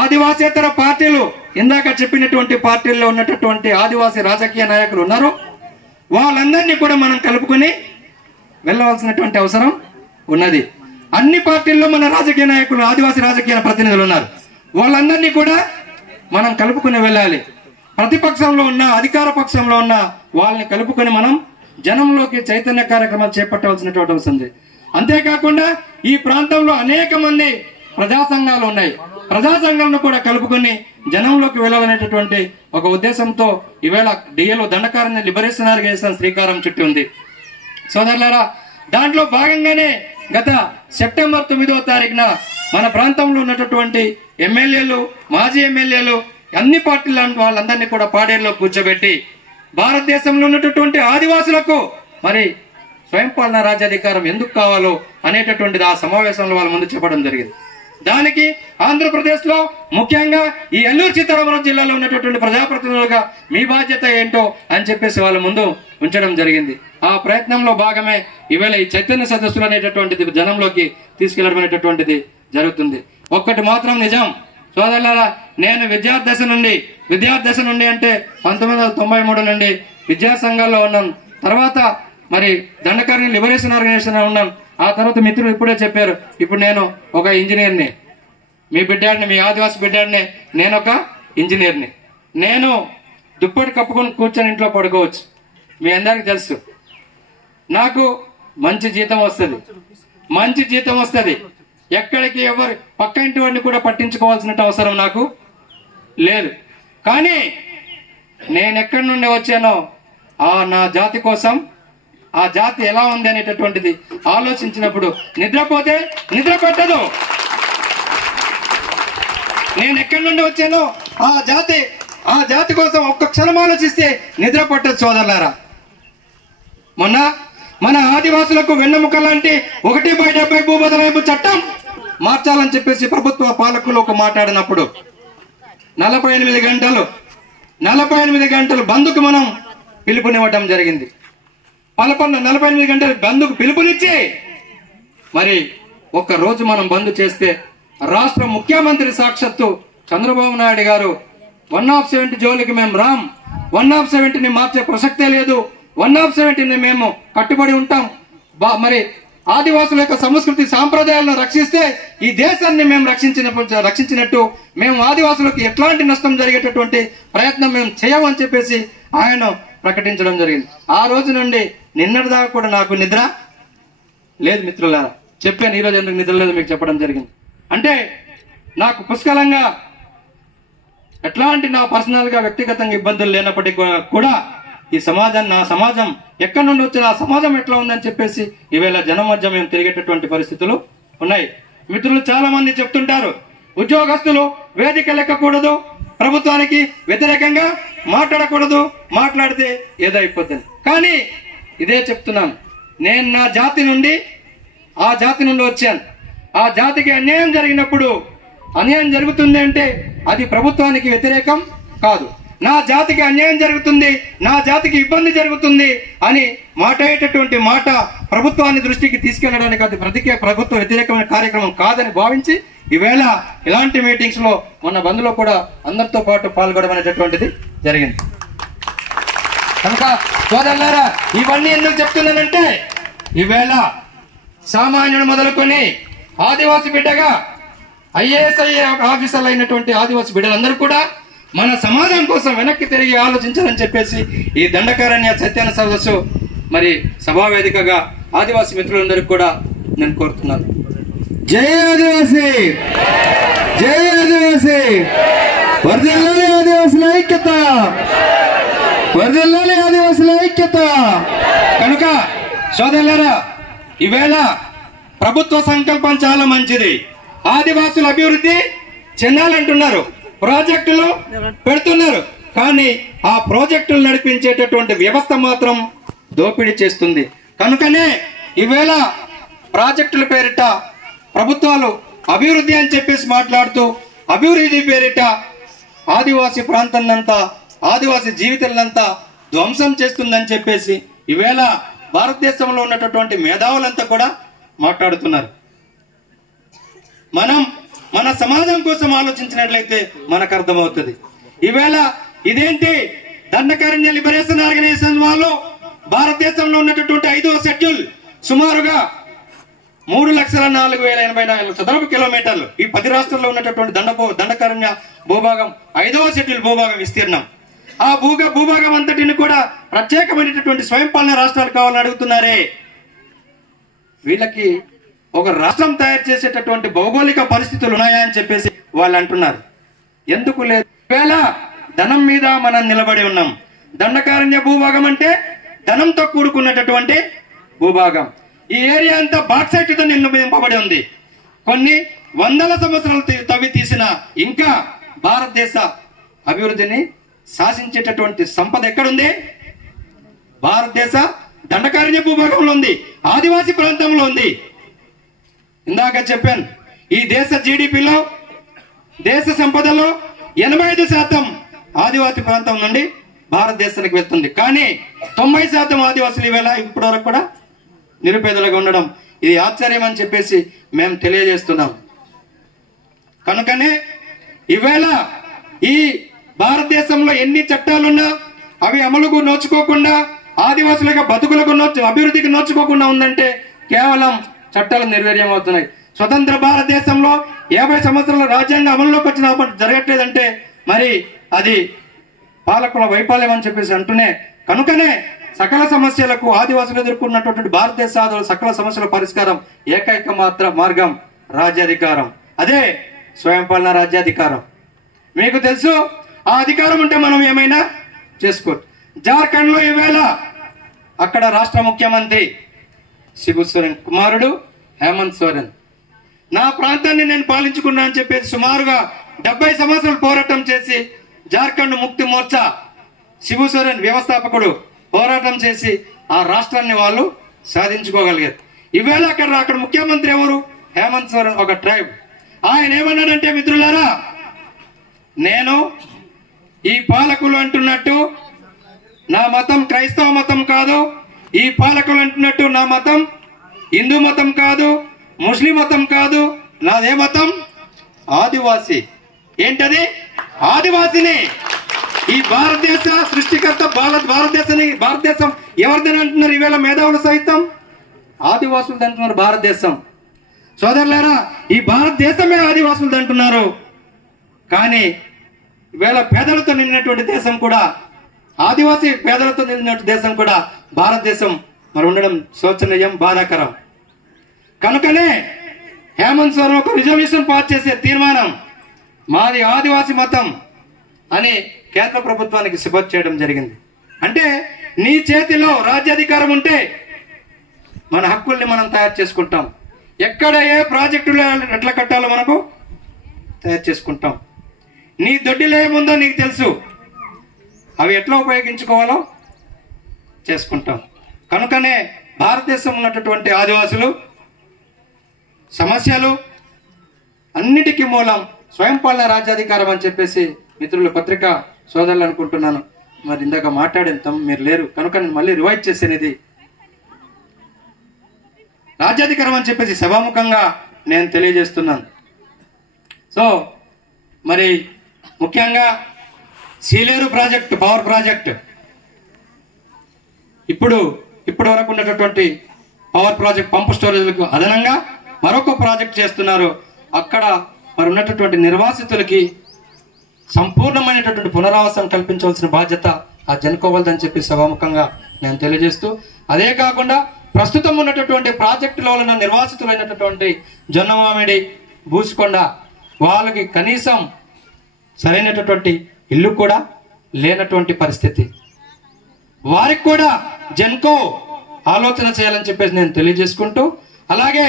ఆదివాసేతర పార్టీలు, ఇందాక చెప్పినటువంటి పార్టీల్లో ఉన్నటువంటి ఆదివాసీ రాజకీయ నాయకులు ఉన్నారో వాళ్ళందరినీ కూడా మనం కలుపుకొని వెళ్ళవలసినటువంటి అవసరం ఉన్నది. అన్ని పార్టీల్లో మన రాజకీయ నాయకులు, ఆదివాసీ రాజకీయ ప్రతినిధులు ఉన్నారు, వాళ్ళందరినీ కూడా మనం కలుపుకొని వెళ్ళాలి. ప్రతిపక్షంలో ఉన్న, అధికార పక్షంలో ఉన్న వాళ్ళని కలుపుకొని మనం జనంలోకి చైతన్య కార్యక్రమాలు చేపట్టవలసినటువంటి అవసరం ఉంది. అంతేకాకుండా ఈ ప్రాంతంలో అనేక మంది ప్రజా సంఘాలు ఉన్నాయి, ప్రజా సంఘంను కూడా కలుపుకొని జనంలోకి వెళ్ళాలనేటటువంటి ఒక ఉద్దేశంతో ఈవేళ డిఎల్ఓ దండకారణ్య లిబరేషన్ ఆర్గనైజేషన్ శ్రీకారం చుట్టి ఉంది. సోదరులారా, దాంట్లో భాగంగానే గత సెప్టెంబర్ 9వ తారీఖున మన ప్రాంతంలో ఉన్నటువంటి ఎమ్మెల్యేలు, మాజీ ఎమ్మెల్యేలు, అన్ని పార్టీల వాళ్ళందరినీ కూడా పాడేరులో కూర్చోబెట్టి భారతదేశంలో ఉన్నటువంటి ఆదివాసులకు మరి స్వయం పాలన రాజ్యాధికారం ఎందుకు కావాలో అనేటటువంటిది ఆ సమావేశంలో వాళ్ళ ముందు చెప్పడం జరిగింది. దానికి ఆంధ్రప్రదేశ్ లో ముఖ్యంగా ఈ అల్లూరు సీతారామరాజు జిల్లాలో ఉన్నటువంటి ప్రజాప్రతినిధులుగా మీ బాధ్యత ఏంటో అని చెప్పేసి వాళ్ళ ముందు ఉంచడం జరిగింది. ఆ ప్రయత్నంలో భాగమే ఈవేళ ఈ చైతన్య సదస్సులు అనేటటువంటిది జనంలోకి తీసుకెళ్లడం అనేటటువంటిది జరుగుతుంది. ఒక్కటి మాత్రం నిజం సోదరులారా, నేను విద్యార్థి దశ నుండి అంటే 1993 నుండి విద్యా సంఘాల్లో ఉన్నాను. తర్వాత మరి దండకారణ్య లిబరేషన్ ఆర్గనైజేషన్ ఉన్నాను. ఆ తర్వాత మిత్రులు ఇప్పుడే చెప్పారు, ఇప్పుడు నేను ఒక ఇంజనీర్ని, మీ బిడ్డాడిని, మీ ఆదివాసి బిడ్డాడిని, నేను ఒక ఇంజనీర్ని. నేను దుప్పటి కప్పుకొని కూర్చొని ఇంట్లో పడుకోవచ్చు. మీ అందరికీ తెలుసు, నాకు మంచి జీతం వస్తుంది. ఎక్కడికి ఎవరు పక్క ఇంటి వాడిని కూడా పట్టించుకోవాల్సిన అవసరం నాకు లేదు. కానీ నేను ఎక్కడి నుండి వచ్చానో నా జాతి కోసం, ఆ జాతి ఎలా ఉంది అనేటటువంటిది ఆలోచించినప్పుడు నిద్రపోతే నిద్ర పట్టదు. నేను ఎక్కడి నుండి వచ్చానో ఆ జాతి కోసం ఒక్క క్షణం ఆలోచిస్తే నిద్ర పట్టదు సోదరులారా. మొన్న మన ఆదివాసులకు వెన్నెముక లాంటి 1/70 భూబదలాయింపు చట్టం మార్చాలని చెప్పేసి ప్రభుత్వ పాలకులు ఒక మాట్లాడినప్పుడు 48 గంటలు బంద్కు మనం పిలుపునివ్వడం జరిగింది. 48 గంటలు బంద్కు పిలుపునిచ్చి మరి ఒక్క రోజు మనం బంద్ చేస్తే రాష్ట్ర ముఖ్యమంత్రి సాక్షాత్తు చంద్రబాబు నాయుడు గారు 170 జోలికి మేము రామ్, 170ని మార్చే ప్రసక్తే లేదు, 170ని మేము కట్టుబడి ఉంటాం, మరి ఆదివాసుల యొక్క సంస్కృతి సాంప్రదాయాలను రక్షిస్తే ఈ దేశాన్ని మేము రక్షించినట్టు మేము ఆదివాసులకు ఎట్లాంటి నష్టం జరిగేటటువంటి ప్రయత్నం మేము చేయమని చెప్పేసి ఆయన ప్రకటించడం జరిగింది. ఆ రోజు నుండి నిన్నటి దాకా కూడా నాకు నిద్ర లేదు మిత్రులారా. చెప్పాను ఈరోజు ఎందుకు నిద్ర లేదు మీకు చెప్పడం జరిగింది. అంటే నాకు పుష్కలంగా ఎట్లాంటి నా పర్సనల్ గా వ్యక్తిగతంగా ఇబ్బందులు లేనప్పటికీ కూడా ఈ సమాజం, నా సమాజం ఎక్కడి నుండి వచ్చిన ఆ సమాజం ఎట్లా ఉందని చెప్పేసి ఈవేళ జనం మధ్య మేము తిరిగేటటువంటి పరిస్థితులు ఉన్నాయి. మిత్రులు చాలా మంది చెప్తుంటారు, ఉద్యోగస్తులు వేదిక లెక్కకూడదు, ప్రభుత్వానికి వ్యతిరేకంగా మాట్లాడకూడదు, మాట్లాడితే ఏదో అయిపోతుంది. కానీ ఇదే చెప్తున్నాను, నేను నా జాతి నుండి వచ్చాను. ఆ జాతికి అన్యాయం జరిగినప్పుడు, అన్యాయం జరుగుతుంది అంటే అది ప్రభుత్వానికి వ్యతిరేకం కాదు. నా జాతికి అన్యాయం జరుగుతుంది, నా జాతికి ఇబ్బంది జరుగుతుంది అని మాట్లాడేటటువంటి మాట ప్రభుత్వాన్ని దృష్టికి తీసుకెళ్లడానికి అది ప్రభుత్వ వ్యతిరేకమైన కార్యక్రమం కాదని భావించి ఈవేళ ఇలాంటి మీటింగ్స్ లో మొన్న బంద్లో కూడా అందరితో పాటు పాల్గొనడం అనేటటువంటిది జరిగింది. కనుక సోదరులారా, ఇవన్నీ ఎందుకు చెప్తున్నానంటే ఈవేళ సామాన్యుడు మొదలుకొని ఆదివాసి బిడ్డగా ఐఏఎస్ ఆఫీసర్లు అయినటువంటి ఆదివాసి బిడ్డలందరూ కూడా మన సమాజం కోసం వెనక్కి తిరిగి ఆలోచించాలని చెప్పేసి ఈ దండకారణ్య చైతన్య సదస్సు మరి సభావేదికగా ఆదివాసి మిత్రులందరికీ కూడా నేను కోరుతున్నాను. జై ఆదివాసి, జై ఆదివాసి, వర్ధిల్లాలి ఆదివాసుల ఐక్యత, వర్ధిల్లాలి ఆదివాసుల ఐక్యత. కనుక సోదరులారా, ఈవేళ ప్రభుత్వ సంకల్పం చాలా మంచిది. ఆదివాసుల అభివృద్ధి చెందాలంటున్నారు, ప్రాజెక్టులు పెడుతున్నారు. కానీ ఆ ప్రాజెక్టులు నడిపించేటటువంటి వ్యవస్థ మాత్రం దోపిడీ చేస్తుంది. కనుకనే ఈవేళ ప్రాజెక్టుల పేరిట ప్రభుత్వాలు అభివృద్ధి అని చెప్పేసి మాట్లాడుతూ అభివృద్ధి పేరిట ఆదివాసీ ప్రాంతాన్నంతా, ఆదివాసీ జీవితాలంతా ధ్వంసం చేస్తుందని చెప్పేసి ఈవేళ భారతదేశంలో ఉన్నటువంటి మేధావులంతా కూడా మాట్లాడుతున్నారు. మనం మన సమాజం కోసం ఆలోచించినట్లయితే మనకు అర్థమవుతుంది. ఈవేళ ఇదేంటి, దండకారణ్య లిబరేషన్ ఆర్గనైజేషన్ వాళ్ళు భారతదేశంలో ఉన్నటువంటి 5వ షెడ్యూల్ సుమారుగా 3,04,084 చదరపు కిలోమీటర్లు, ఈ 10 రాష్ట్రాల్లో ఉన్నటువంటి దండకారణ్య భూభాగం 5వ షెడ్యూల్ భూభాగం విస్తీర్ణం. ఆ భూభాగం అంతటిని కూడా ప్రత్యేకమైనటువంటి స్వయం పాలన రాష్ట్రాలు కావాలని అడుగుతున్నారే. వీళ్ళకి ఒక రాష్ట్రం తయారు చేసేటటువంటి భౌగోళిక పరిస్థితులు ఉన్నాయా అని చెప్పేసి వాళ్ళు అంటున్నారు. ఎందుకు లేదు? వేళ ధనం మీద మనం నిలబడి ఉన్నాం. దండకారణ్య భూభాగం అంటే ధనంతో కూడుకున్నటువంటి భూభాగం. ఈ ఏరియా అంతా బాక్సైట్తో నింపబడి ఉంది. కొన్ని వందల సంవత్సరాలు తవ్వి తీసిన ఇంకా భారతదేశ అభివృద్ధిని శాసించేటటువంటి సంపద ఎక్కడుంది? భారతదేశ దండకారణ్య భూభాగంలో ఉంది, ఆదివాసీ ప్రాంతంలో ఉంది. ఇందాక చెప్పాను, ఈ దేశ జీడిపిలో, దేశ సంపదలో 85% ఆదివాసీ ప్రాంతం నుండి భారతదేశానికి వెళ్తుంది. కానీ 90% ఆదివాసులు ఈవేళ ఇప్పటి వరకు కూడా నిరుపేదలుగా ఉండడం ఇది ఆశ్చర్యం అని చెప్పేసి మేము తెలియజేస్తున్నాం. కనుకనే ఈవేళ ఈ భారతదేశంలో ఎన్ని చట్టాలున్నా అవి అమలుకు నోచుకోకుండా, ఆదివాసులుగా బతుకులకు అభివృద్ధికి నోచుకోకుండా ఉందంటే కేవలం చట్టాలు నిర్వీర్యం అవుతున్నాయి. స్వతంత్ర భారతదేశంలో 50 సంవత్సరాల రాజ్యాంగం అమల్లోకి వచ్చిన జరగట్లేదంటే మరి అది పాలకుల వైఫల్యం అని చెప్పేసి అంటూనే, కనుకనే సకల సమస్యలకు ఆదివాసులు ఎదుర్కొన్నటువంటి భారతదేశ సకల సమస్యల పరిష్కారం ఏకైక మార్గం రాజ్యాధికారం. అదే స్వయం పాలన రాజ్యాధికారం. మీకు తెలుసు, ఆ అధికారం ఉంటే మనం ఏమైనా చేసుకోవచ్చు. జార్ఖండ్ లో ఈవేళ అక్కడ రాష్ట్ర ముఖ్యమంత్రి శిబు సోరెన్ కుమారుడు హేమంత్ సోరెన్, నా ప్రాంతాన్ని నేను పాలించుకున్నా అని చెప్పేసి సుమారుగా 70 సంవత్సరాలు పోరాటం చేసి జార్ఖండ్ ముక్తి మోర్చా శిబు సోరెన్ వ్యవస్థాపకుడు పోరాటం చేసి ఆ రాష్ట్రాన్ని వాళ్ళు సాధించుకోగలిగారు. ఈవేళ అక్కడ ముఖ్యమంత్రి ఎవరు? హేమంత్ సోరెన్, ఒక ట్రైబ్. ఆయన ఏమన్నాడంటే, మిత్రులారా, నేను ఈ పాలకులు అంటున్నట్టు నా మతం క్రైస్తవ మతం కాదు, ఈ పాలకులు అంటున్నట్టు నా మతం హిందూ మతం కాదు, ముస్లిం మతం కాదు, నాదే మతం ఆదివాసి. ఏంటది? ఆదివాసిని. ఈ భారతదేశ సృష్టికర్త భారతదేశం ఎవరిదని అంటున్నారు ఈవేళ మేధావులు సైతం? ఆదివాసులు అంటున్నారు భారతదేశం. సోదరులారా, ఈ భారతదేశమే ఆదివాసులు అంటున్నారు. కానీ ఈవేళ పేదలతో నిండినటువంటి దేశం కూడా, ఆదివాసీ పేదలతో నిండినటువంటి దేశం కూడా భారతదేశం మరి ఉండడం శోచనీయం, బాధాకరం. కనుకనే హేమంత్ సోరెన్ ఒక రిజల్యూషన్ పాస్ చేసే తీర్మానం, మాది ఆదివాసీ మతం అని కేంద్ర ప్రభుత్వానికి సిఫార్సు చేయడం జరిగింది. అంటే నీ చేతిలో రాజ్యాధికారం ఉంటే మన హక్కుల్ని మనం తయారు చేసుకుంటాం. ఎక్కడ ఏ ప్రాజెక్టులు ఎట్లా కట్టాలో మనకు తయారు చేసుకుంటాం. నీ దొడ్డిలో ఏముందో నీకు తెలుసు, అవి ఎట్లా ఉపయోగించుకోవాలో చేసుకుంటాం. కనుకనే భారతదేశం ఉన్నటువంటి ఆదివాసులు సమస్యలు అన్నిటికీ మూలం స్వయం పాలన రాజ్యాధికారం అని చెప్పేసి మిత్రులు పత్రికా సోదరులు అనుకుంటున్నాను. మరి ఇందాక మాట్లాడేంత మీరు లేరు కనుక నేను మళ్ళీ రివైజ్ చేసేది రాజ్యాధికారం అని చెప్పేసి సభాముఖంగా నేను తెలియజేస్తున్నాను. సో మరి ముఖ్యంగా సీలేరు ప్రాజెక్ట్, పవర్ ప్రాజెక్ట్, ఇప్పటి వరకు ఉన్నటువంటి పవర్ ప్రాజెక్ట్ పంపు స్టోరేజ్లకు అదనంగా మరొక ప్రాజెక్ట్ చేస్తున్నారు. అక్కడ మరి ఉన్నటువంటి నిర్వాసితులకి సంపూర్ణమైనటువంటి పునరావాసం కల్పించవలసిన బాధ్యత ఆ జన్కోవల్దని చెప్పి సభాముఖంగా నేను తెలియజేస్తూ, అదే కాకుండా ప్రస్తుతం ఉన్నటువంటి ప్రాజెక్టులో ఉన్న నిర్వాసితులైనటువంటి జొన్నమామిడి, బూసుకొండ వాళ్ళకి కనీసం సరైనటువంటి ఇల్లు కూడా లేనటువంటి పరిస్థితి. వారికి కూడా జెన్కో ఆలోచన చేయాలని చెప్పేసి నేను తెలియజేసుకుంటూ, అలాగే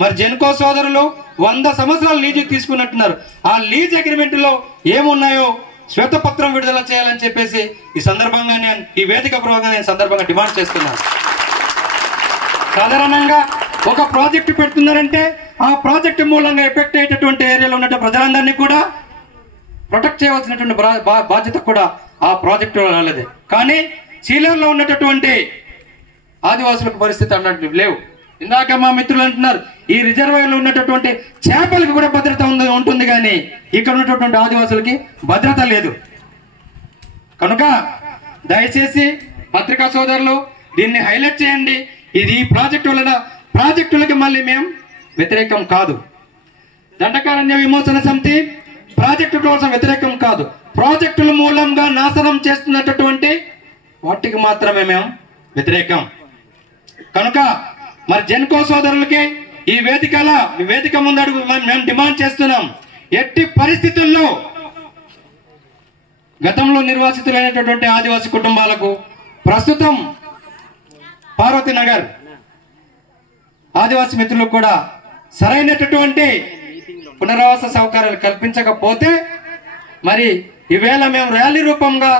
మరి జెన్కో సోదరులు 100 సంవత్సరాలు లీజు తీసుకున్నట్టున్నారు. ఆ లీజ్ అగ్రిమెంట్ లో ఏమున్నాయో శ్వేతపత్రం విడుదల చేయాలని చెప్పేసి ఈ సందర్భంగా నేను ఈ వేదిక సందర్భంగా డిమాండ్ చేస్తున్నాను. సాధారణంగా ఒక ప్రాజెక్టు పెడుతున్నారంటే ఆ ప్రాజెక్టు మూలంగా ఎఫెక్ట్ అయ్యేటటువంటి ఏరియాలో ఉన్న ప్రజలందరినీ కూడా ప్రొటెక్ట్ చేయవలసినటువంటి బాధ్యత కూడా ఆ ప్రాజెక్టు రాలేదే. కానీ సీలేరులో ఉన్నటువంటి ఆదివాసులకు పరిస్థితి అన్నట్టు లేవు. ఇందాక మా మిత్రులు అంటున్నారు, ఈ రిజర్వాయర్లో ఉన్నటువంటి చేపలకు కూడా భద్రత ఉంటుంది, కానీ ఇక్కడ ఉన్నటువంటి ఆదివాసులకి భద్రత లేదు. కనుక దయచేసి పత్రికా సోదరులు దీన్ని హైలైట్ చేయండి. ఇది ఈ ప్రాజెక్టు వలన ప్రాజెక్టులకి మళ్ళీ మేము వ్యతిరేకం కాదు. దండకారణ్య విమోచన సమితి ప్రాజెక్టు కోసం వ్యతిరేకం కాదు. ప్రాజెక్టుల మూలంగా నాశనం చేస్తున్నటువంటి వాటికి మాత్రమే మేము వ్యతిరేకం. కనుక మరి జెన్కో సోదరులకి ఈ వేదిక ముందు అడుగు మేము డిమాండ్ చేస్తున్నాం. ఎట్టి పరిస్థితుల్లో గతంలో నిర్వాసితులైనటువంటి ఆదివాసీ కుటుంబాలకు ప్రస్తుతం పార్వతీనగర్ ఆదివాసీ మిత్రులకు కూడా సరైనటువంటి పునరావాస సౌకర్యాలు కల్పించకపోతే మరి ఈవేళ మేము ర్యాలీ రూపంగా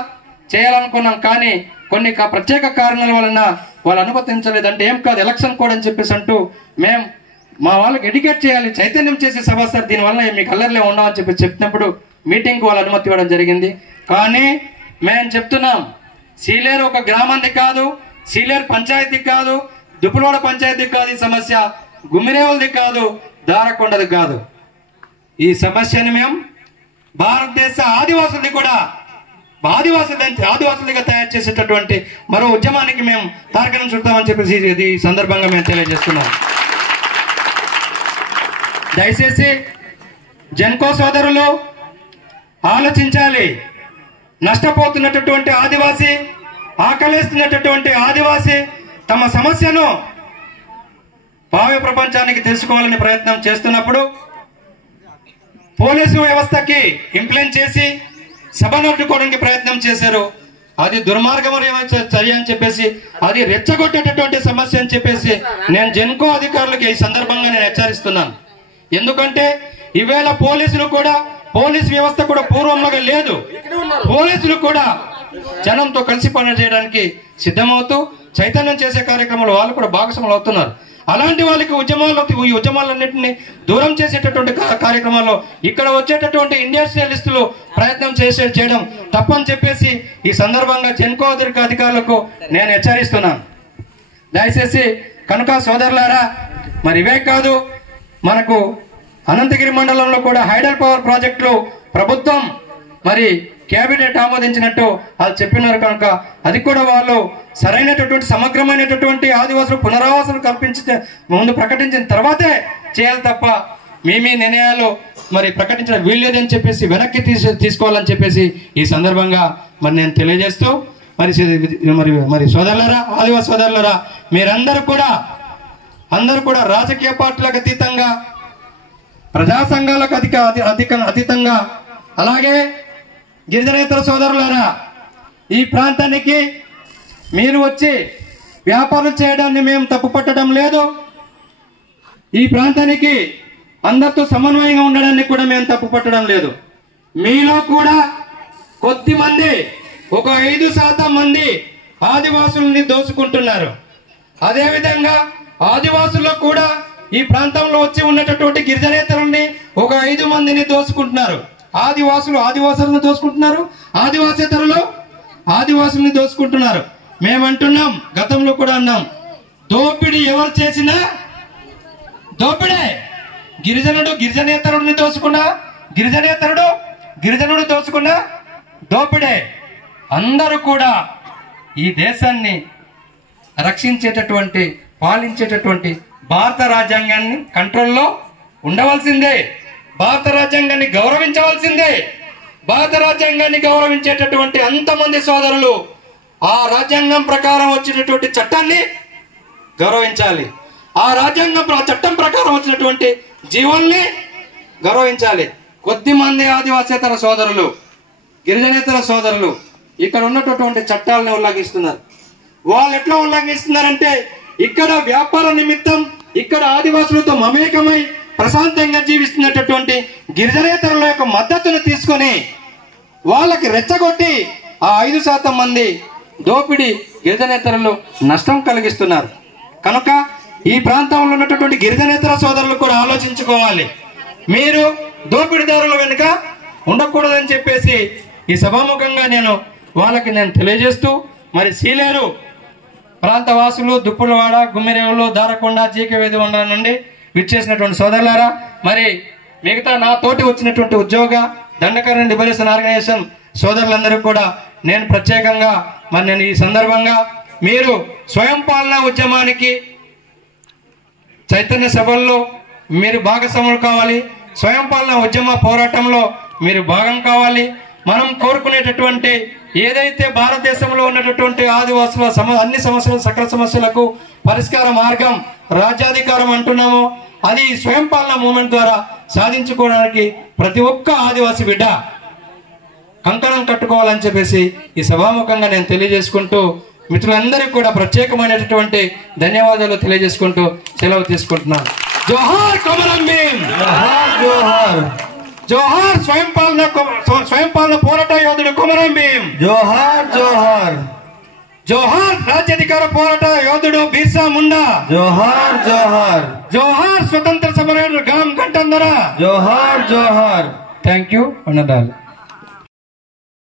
చేయాలనుకున్నాం, కానీ కొన్ని ప్రత్యేక కారణాల వలన వాళ్ళు అనుమతించలేదంటే ఏం కాదు ఎలక్షన్ కోడ్ అని చెప్పేసి అంటూ మేము మా వాళ్ళకి ఎడ్యుకేట్ చేయాలి, చైతన్యం చేసే సభ సార్, దీనివల్ల మీకు అల్లర్లే ఉండవని చెప్పి చెప్పినప్పుడు మీటింగ్కి వాళ్ళు అనుమతి ఇవ్వడం జరిగింది. కానీ మేము చెప్తున్నాం, సీలేరు ఒక గ్రామానికి కాదు, సీలేరు పంచాయతీ కాదు, దుప్పులవాడ పంచాయతీ కాదు, ఈ సమస్య గుమ్మిరేవులది కాదు, దారకొండది కాదు. ఈ సమస్యని మేము భారతదేశ ఆదివాసులది కూడా ఆదివాసులుగా తయారు చేసేటటువంటి మరో ఉద్యమానికి మేము తార్కణం చుడతామని చెప్పేసి ఈ సందర్భంగా మేము తెలియజేస్తున్నాం. దయచేసి జెన్కో సోదరులు ఆలోచించాలి. నష్టపోతున్నటువంటి ఆదివాసీ, ఆకలిస్తున్నటువంటి ఆదివాసీ తమ సమస్యను భావి ప్రపంచానికి తెలుసుకోవాలని ప్రయత్నం చేస్తున్నప్పుడు పోలీసు వ్యవస్థకి ఇంప్లైన్ చేసి సభను అడ్డుకోవడానికి ప్రయత్నం చేశారు. అది దుర్మార్గమైన చర్య అని చెప్పేసి, అది రెచ్చగొట్టేటటువంటి సమస్య అని చెప్పేసి నేను జెన్కో అధికారులకు ఈ సందర్భంగా నేను హెచ్చరిస్తున్నాను. ఎందుకంటే ఈవేళ పోలీసు వ్యవస్థ కూడా పూర్వంలాగా లేదు. పోలీసులు కూడా జనంతో కలిసి పని చేయడానికి సిద్ధమవుతూ చైతన్యం చేసే కార్యక్రమంలో వాళ్ళు కూడా భాగస్వాములు అవుతున్నారు. అలాంటి వాళ్ళకి ఈ ఉద్యమాలన్నింటినీ దూరం చేసేటటువంటి కార్యక్రమాల్లో ఇక్కడ వచ్చేటటువంటి ఇండస్ట్రియలిస్టులు ప్రయత్నం చేయడం తప్పని చెప్పేసి ఈ సందర్భంగా జెన్కో అధికారులకు నేను హెచ్చరిస్తున్నాను. దయచేసి కనుక సోదరులారా, మరి ఇవే కాదు, మనకు అనంతగిరి మండలంలో కూడా హైడల్ పవర్ ప్రాజెక్టులు ప్రభుత్వం మరి కేబినెట్ ఆమోదించినట్టు అది చెప్పినారు. కనుక అది కూడా వాళ్ళు సరైనటువంటి సమగ్రమైనటువంటి ఆదివాసులు పునరావాసం కల్పించే ముందు ప్రకటించిన తర్వాతే చేయాలి తప్ప మీ నిర్ణయాలు మరి ప్రకటించడం వీల్లేదని చెప్పేసి వెనక్కి తీసుకోవాలని చెప్పేసి ఈ సందర్భంగా మరి నేను తెలియజేస్తూ మరి సోదరులారా, ఆదివాసీ సోదరులారా, మీరందరూ కూడా రాజకీయ పార్టీలకు అతీతంగా, ప్రజా సంఘాలకు అతీతంగా, అలాగే గిరిజనేతర సోదరులారా, ఈ ప్రాంతానికి మీరు వచ్చి వ్యాపారం చేయడాన్ని మేము తప్పు పట్టడం లేదు. ఈ ప్రాంతానికి అందరితో సమన్వయంగా ఉండడాన్ని కూడా మేము తప్పు పట్టడం లేదు. మీలో కూడా కొద్ది మంది, ఒక 5% మంది ఆదివాసుల్ని దోచుకుంటున్నారు. అదేవిధంగా ఆదివాసుల్లో కూడా ఈ ప్రాంతంలో వచ్చి ఉన్నటువంటి గిరిజనేతరుల్ని ఒక 5 మందిని దోచుకుంటున్నారు. ఆదివాసులను దోచుకుంటున్నారు, ఆదివాసేతరులు ఆదివాసుల్ని దోచుకుంటున్నారు. మేమంటున్నాం, గతంలో కూడా అన్నాం, దోపిడీ ఎవరు చేసినా దోపిడే. గిరిజనేతరుడిని దోచుకున్నా, గిరిజనుడు దోచుకున్నా దోపిడే. అందరూ కూడా ఈ దేశాన్ని రక్షించేటటువంటి, పాలించేటటువంటి భారత రాజ్యాంగాన్ని కంట్రోల్లో ఉండవలసిందే, భారత రాజ్యాంగాన్ని గౌరవించవలసిందే. భారత రాజ్యాంగాన్ని గౌరవించేటటువంటి అంతమంది సోదరులు ఆ రాజ్యాంగం ప్రకారం వచ్చినటువంటి చట్టాన్ని గౌరవించాలి. ఆ చట్టం ప్రకారం వచ్చినటువంటి జీవుల్ని గౌరవించాలి. కొద్దిమంది ఆదివాసేతర సోదరులు, గిరిజనేతర సోదరులు ఇక్కడ ఉన్నటువంటి చట్టాలను ఉల్లంఘిస్తున్నారు. వాళ్ళు ఎట్లా ఉల్లంఘిస్తున్నారంటే, ఇక్కడ వ్యాపార నిమిత్తం ఇక్కడ ఆదివాసులతో మమేకమై ప్రశాంతంగా జీవిస్తున్నటువంటి గిరిజనేతరుల యొక్క మద్దతును తీసుకొని వాళ్ళకి రెచ్చగొట్టి ఆ 5% మంది దోపిడీ గిరిజనేతరులు నష్టం కలిగిస్తున్నారు. కనుక ఈ ప్రాంతంలో ఉన్నటువంటి గిరిజనేతర సోదరులు కూడా ఆలోచించుకోవాలి. మీరు దోపిడీదారుల వెనుక ఉండకూడదని చెప్పేసి ఈ సభాముఖంగా నేను తెలియజేస్తూ, మరి సీలేరు ప్రాంత వాసులు, దుప్పులవాడ, గుమ్మిరేవులు, దారకొండ, జీకేవేది మండలం నుండి విచ్చేసినటువంటి సోదరులారా, మరి మిగతా నా తోటి వచ్చినటువంటి ఉద్యోగ దండకరణ లిబరేషన్ ఆర్గనైజేషన్ సోదరులందరూ కూడా నేను ప్రత్యేకంగా నేను ఈ సందర్భంగా మీరు స్వయం పాలన ఉద్యమానికి చైతన్య సభల్లో మీరు భాగస్వాములు కావాలి. స్వయం పాలన ఉద్యమ పోరాటంలో మీరు భాగం కావాలి. మనం కోరుకునేటటువంటి ఏదైతే భారతదేశంలో ఉన్నటువంటి ఆదివాసుల అన్ని సమస్యలు, సకల సమస్యలకు పరిష్కార మార్గం రాజ్యాధికారం అంటున్నామో అది స్వయం పాలన మూవ్మెంట్ ద్వారా సాధించుకోవడానికి ప్రతి ఒక్క ఆదివాసి బిడ్డ కంకణం కట్టుకోవాలని చెప్పేసి ఈ సభాముఖంగా నేను తెలియజేసుకుంటూ మిత్రులందరికీ కూడా ప్రత్యేకమైనటువంటి ధన్యవాదాలు తెలియజేసుకుంటూ సెలవు తీసుకుంటున్నాను. జోహార్ కొమరం భీం, జోహార్ జోహార్, జోహార్ స్వయంపాలన పోరాట యోధుడు కొమరం భీం, జోహార్ జోహార్, జోహార్ రాజ్యాధికార పోరాట యోధుడు బిర్సా ముండా, జోహార్ జోహార్, జోహార్ స్వతంత్ర సమరయోధుడు గాం ఘంటంధర, జోహార్ జోహార్. Thank you. వందనాలు.